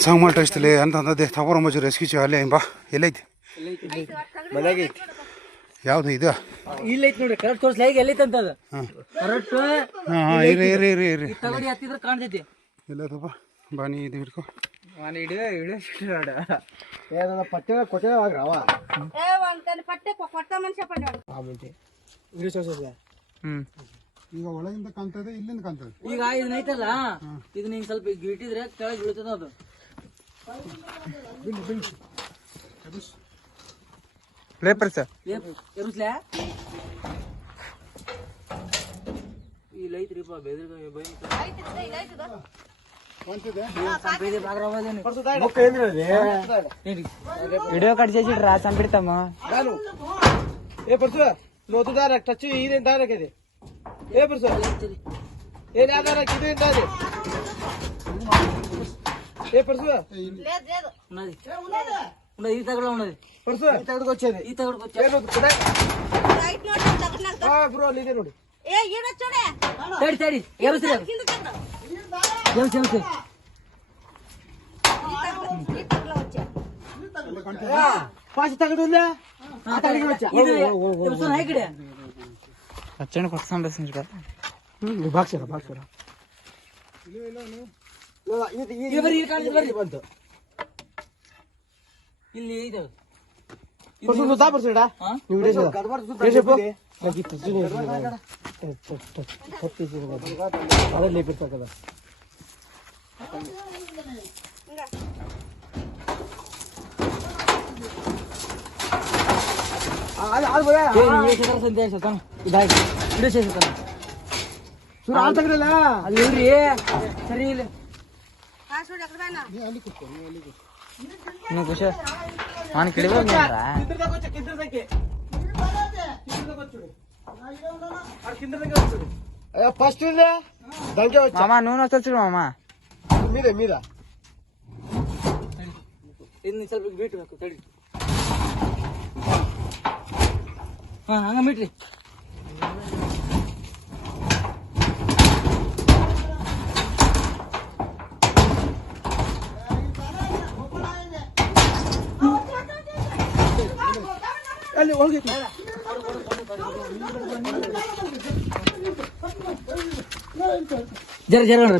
ಸಂಗಮಾಟ ಇಷ್ಟಲಿ ಅಂತಂದದ್ದೆ ತಗೋರ ಮಜೂರು ಎಸ್ಕಿಚು ಅಲ್ಲೇ ಬಾ ಎಲ್ಲೈತಿ ಮನೆಗೆ ಐತಿ ಯಾವುದು ಇದು ಇಲ್ಲೈತಿ ನೋಡಿ ಕರೆಕ್ಟ್ ತೋರಿಸ್ಲ ಈಗ ಎಲ್ಲೈತಿ ಅಂತ ಅದು ಕರೆಕ್ಟ್ ಇರಿ ಇರಿ ಇರಿ ಇರಿ ತಗಡಿ ಹತ್ತಿದ್ರೆ ಕಾಣ್ತೈತಿ ಎಲ್ಲದಪ್ಪ ಬಾನಿ ಇದು ಹಿಡ್ಕೊ ಮನೆ ಹಿಡಿಯೋ ಪಟ್ಟೆ ಕೊಟ್ಟೆ ಅವ ಪಟ್ಟೆ ಕೊಟ್ಟ ಮನುಷ್ಯ ಪಟ್ಟೆ ಈಗ ಒಳಗಿಂದ ಕಾಣ್ತದೆ ಇಲ್ಲಿಂದ ಕಾಣ್ತದೆ ಈಗ ಇದನ್ನ ಐತಲ್ಲ ಇದನ್ನ ಹಿಂಗ್ ಸ್ವಲ್ಪ ಇಟ್ಟಿದ್ರೆ ಕೆಳಗೆ ಬೀಳ್ತದ ಅದು ಲೇಪರ್ ಸರ್ ಎರುಸ್ಲಾ ಇಲ್ಲ ಐತ್ರಿಪ್ಪ ವಿಡಿಯೋ ಕಟ್ చేసిడ్రా చంపిడతామా ఏ పర్సు లోతు దార టచ్ ఇదేం దారకేది ఏ పర్సు ఏ దార కిదే దారే ఏ పర్సు లేదు లేదు ఉన్నది ఉన్నది ఈ తగడ ఉన్నది పర్సు ఈ తగడకు వచ్చేది ఈ తగడకు వచ్చేది ఏ లోతు కుడే రైట్ నోట్ తగనక ఆ బ్రో నీదే ನೋಡಿ ఏ ఈడ చూడే తడి తడి ఎరుస్లే కింద తగ ఎరుస్ ఈ తగల వచ్చే పాచి తగడు ఉందా ఆ తగడికి వచ్చా ఇది ఎరుసన హైకడే అచ్చని కొత్త సంబేసింది కదా ಬಾಕ್ಸರ ಇವರಿ ಕಾಣಿಸ್ತಾ ಬರ್ರಿ ಬಂತು ಇಲ್ಲಿ ಇದೆ ಪರ್ಸು ಸುತ್ತಾ ಪರ್ಸುಡಾ ನೀವು ವಿಡಿಯೋ ದೇಶಪ್ಪ ಹಾಕಿ ತಜ್ಜಿನಿ ಅದೇ ಲೇಪರ್ ತಗದ ಅದು ಬರ ये क्षेत्र संदेश होता इधर इधर से होता ಸುರ ಅಂತ ತಗರಲ್ಲ ಅಲ್ಲಿ ಇಲ್ರಿ ಸರಿ ಇಲ್ಲ ಆ చూడు ఎక్కడ పోయినా నువ్వు కూర్చో మన కిడిపోతుందా ఫస్ట్ దంకే వచ్చా మామ నువ్వు వచ్చి మామ మీద ಇನ್ನು ಸ್ವಲ್ಪ ಬಿಟ್ಟು ಬೇಕು ತಡಿ ಹಾ ಹಂಗ ಬಿಟ್ರಿ ಅಲ್ಲಿ ಹೋಗಿ ಜರಗಣ್ರ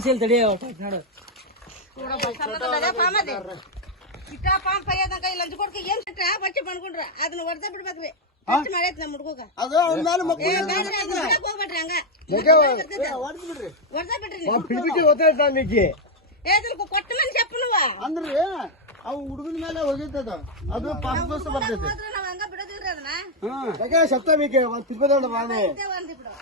ಸೇಲ್ ತಡಿ ನೋಡು సంబంధం పామది ఇట్టా పామ పయ్యేదాక ఈ లంచ్ కొడుకు ఏం తింటా బచ్చి పనుకుంటారా ಅದನ್ನ ಹೊಡೆದ ಬಿಡ್ಬೇಕ್ರಿ ಬಚ್ಚಿ ಮಾಡೈತಿ ನಮ್ಮ ಹುಡುಗ ಅದು ಒಂದಾಲು ಮಕ್ಕಳು ಹೋಗ್ಬೇಡ್ರಿ ಹಂಗ ಹೊಡೆದ ಬಿಡ್ರಿ ಬಿಡ್ಬಿಟ್ಟು ಓದ್ತಾ ನಿಕ್ಕೆ ಏದ್ರ ಕೊಟ್ಟ ಮನ್ చెప్పు నువ్వు ಅಂದ್ರೆ ಅವು ಹುಡುಗನ ಮೇಲೆ ಹೋಗಿರ್ತದ ಅದು ಪಾಸ್ ದೋಸ್ತ ಬರ್ತೈತೆ ನಾವ್ ಹಂಗ ಬಿಡೋದಿಲ್ರಿ ಅದನ್ನ ಯಾಕೆ ಸಪ್ತಮಿಗೆ ತಿರ್ಪದೊಂಡ ಬಾನೆ ಒಂದ್ ಬಿಡು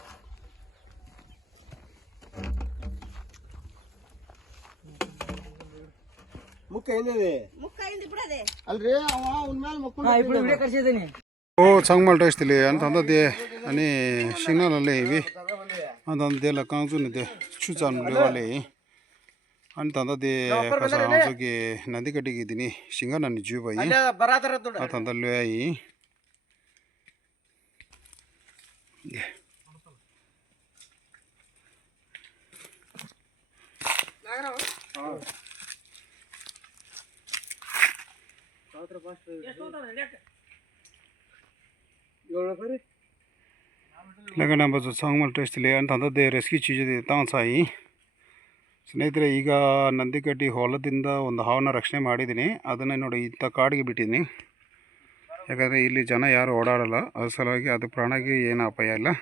ಮುಖ ಏನಿದೆ ಮುಖ ಹಿಂದಿ ಬಿಡದೆ ಅಲ್ರಿ ಅವ ಅವನ ಮೇಲೆ ಮಕ್ಕಳು ఇప్పుడు వీడియో కడిచేదని ಓ ಸಂಗಮಾಟ ಇಷ್ಟಲಿ ಅಂತಂದದ್ದೆ ಅನಿ ಸಿಗ್ನಲಲ್ಲಿ ಇವಿ ಅಂತಂದೆಲ್ಲ ಕಾಂಗ್ಸುನಿದೆ ಚೂಚಾನು ಲೇವಲ್ಲಿ ಅಂತಂದದ್ದೆ ಕಸ ಜೋಗಿ ನದಿ ಕಟ್ಟಿಗಿದ್ದೀನಿ ಸಿಂಗ ನನ್ನ ಜೀವ ಬಾಯಿ ಬರಾತರ ಅಂತಂದಲ್ಲಿ ಆಯಿ ಲಗನ ಬಸ್ ಸಂಗಮಾಟ ಇಷ್ಟಲಿ ಅಂತಂದದ್ದೆ ರೆಸ್ಕ್ಯೂ ಚೀಸ್ ಇದೆ ತಾಂಸಾಯಿ ಸ್ನೇಹಿತರೆ ಈಗ ನಂದಿಕಟ್ಟಿ ಹೊಲದಿಂದ ಒಂದು ಹಾವನ್ನ ರಕ್ಷಣೆ ಮಾಡಿದ್ದೀನಿ ಅದನ್ನೇ ನೋಡಿ ಇಂಥ ಕಾಡಿಗೆ ಬಿಟ್ಟಿದ್ದೀನಿ ಯಾಕಂದರೆ ಇಲ್ಲಿ ಜನ ಯಾರು ಓಡಾಡಲ್ಲ ಅದ್ರ ಸಲುವಾಗಿ ಅದು ಪ್ರಾಣಿಗೆ ಏನು ಅಪಾಯ ಇಲ್ಲ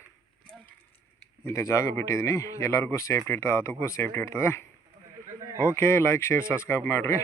ಇಂಥ ಜಾಗ ಬಿಟ್ಟಿದ್ದೀನಿ ಎಲ್ಲರಿಗೂ ಸೇಫ್ಟಿ ಇರ್ತದೆ ಅದಕ್ಕೂ ಸೇಫ್ಟಿ ಇರ್ತದೆ ಓಕೆ ಲೈಕ್ ಶೇರ್ ಸಬ್ಸ್ಕ್ರೈಬ್ ಮಾಡಿರಿ